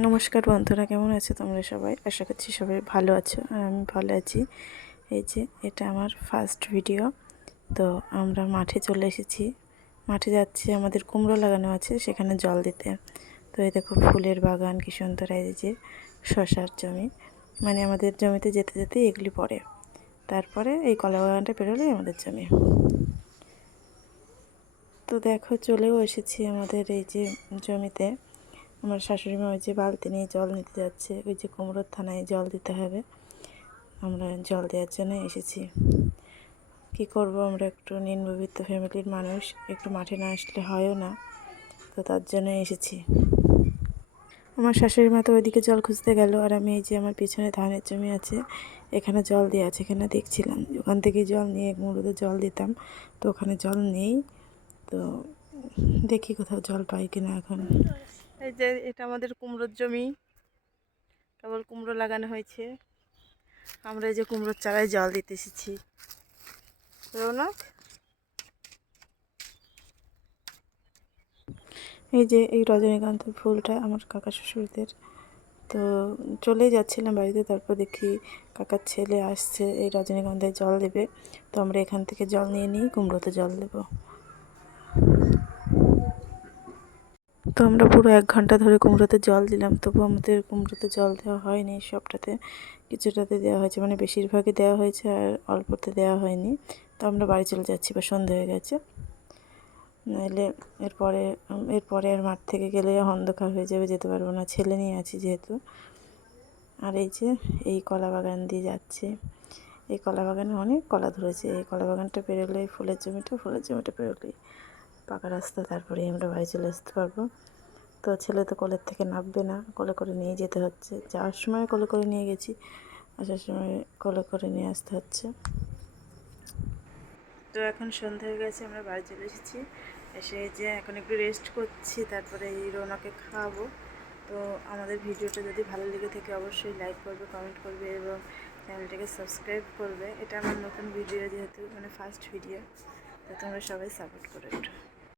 নমস্কার বন্ধুরা, কেমন আছো তোমরা সবাই? আশা করছি সবাই ভালো আছো আর আমি ভালো আছি। এই যে এটা আমার ফার্স্ট ভিডিও। তো আমরা মাঠে চলে এসেছি, মাঠে যাচ্ছি, আমাদের কুমড়ো লাগানো আছে সেখানে জল দিতে। তো এই দেখো ফুলের বাগান কি সুন্দর, এই যে শশার জমি, মানে আমাদের জমিতে যেতে যেতে এগুলি পড়ে, তারপরে এই কলা বাগানটা পেরোলেই আমাদের জমি। তো দেখো চলেও এসেছি আমাদের এই যে জমিতে। আমার শাশুড়ি মা ওই যে বালতি নিয়ে জল নিতে যাচ্ছে, ওই যে কুমড়োর থানায় জল দিতে হবে, আমরা জল দেওয়ার জন্য এসেছি। কি করব, আমরা একটু নিম্নবিত্ত ফ্যামিলির মানুষ, একটু মাঠে না আসলে হয়ও না, তো তার জন্য এসেছি। আমার শাশুড়ি মা তো ওইদিকে জল খুঁজতে গেল, আর আমি এই যে আমার পিছনে ধানের জমি আছে, এখানে জল দেওয়া আছে, এখানে দেখছিলাম ওখান থেকে জল নিয়ে কুমড়োতে জল দিতাম। তো ওখানে জল নেই, তো দেখি কোথাও জল পাই কিনা এখন। এই যে এটা আমাদের কুমড়োর জমি, কেবল কুমড়ো লাগানো হয়েছে। আমরা এই যে কুমড়োর চারায় জল দিতে এসেছি। রৌনক, এই যে এই রজনীকান্তের ফুলটা আমার কাকা শ্বশুরদের। তো চলেই যাচ্ছিলাম বাড়িতে, তারপর দেখি কাকার ছেলে আসছে এই রজনীগন্ধায় জল দেবে। তো আমরা এখান থেকে জল নিয়ে নিই, কুমড়োতে জল দেবো। তো আমরা পুরো 1 ঘন্টা ধরে কুমড়োতে জল দিলাম, তবু আমাদের কুমড়োতে জল দেওয়া হয়নি। সবটাতে কিছুটাতে দেওয়া হয়েছে, মানে বেশিরভাগই দেওয়া হয়েছে আর অল্পতে দেওয়া হয়নি। তো আমরা বাড়ি চলে যাচ্ছি, বা সন্ধে হয়ে গেছে, নাহলে এরপরে আর মাঠ থেকে গেলে অন্ধকার হয়ে যাবে, যেতে পারবো না, ছেলে নিয়ে আছি যেহেতু। আর এই যে এই কলা বাগান দিয়ে যাচ্ছে, এই কলা বাগানে অনেক কলা ধরেছে। এই কলা বাগানটা পেরোলেই ফুলের জমিটা পেরোলেই পাকা রাস্তা, তারপরেই আমরা বাড়ি চলে আসতে পারবো। তো ছেলে তো কোলের থেকে নামবে না, কোলে করে নিয়ে যেতে হচ্ছে। যাওয়ার সময় কোলে করে নিয়ে গেছি, আসার সময় কোলে করে নিয়ে আসতে হচ্ছে। তো এখন সন্ধ্যা হয়ে গেছে, আমরা বাড়ি চলে এসেছি। এসে যে এখন একটু রেস্ট করছি, তারপরে এই রৌনককে খাওয়াবো। তো আমাদের ভিডিওটা যদি ভালো লেগে থাকে অবশ্যই লাইক করবে, কমেন্ট করবে এবং চ্যানেলটাকে সাবস্ক্রাইব করবে। এটা আমার নতুন ভিডিও, যেহেতু মানে ফার্স্ট ভিডিও, তো তোমরা সবাই সাপোর্ট করো একটু।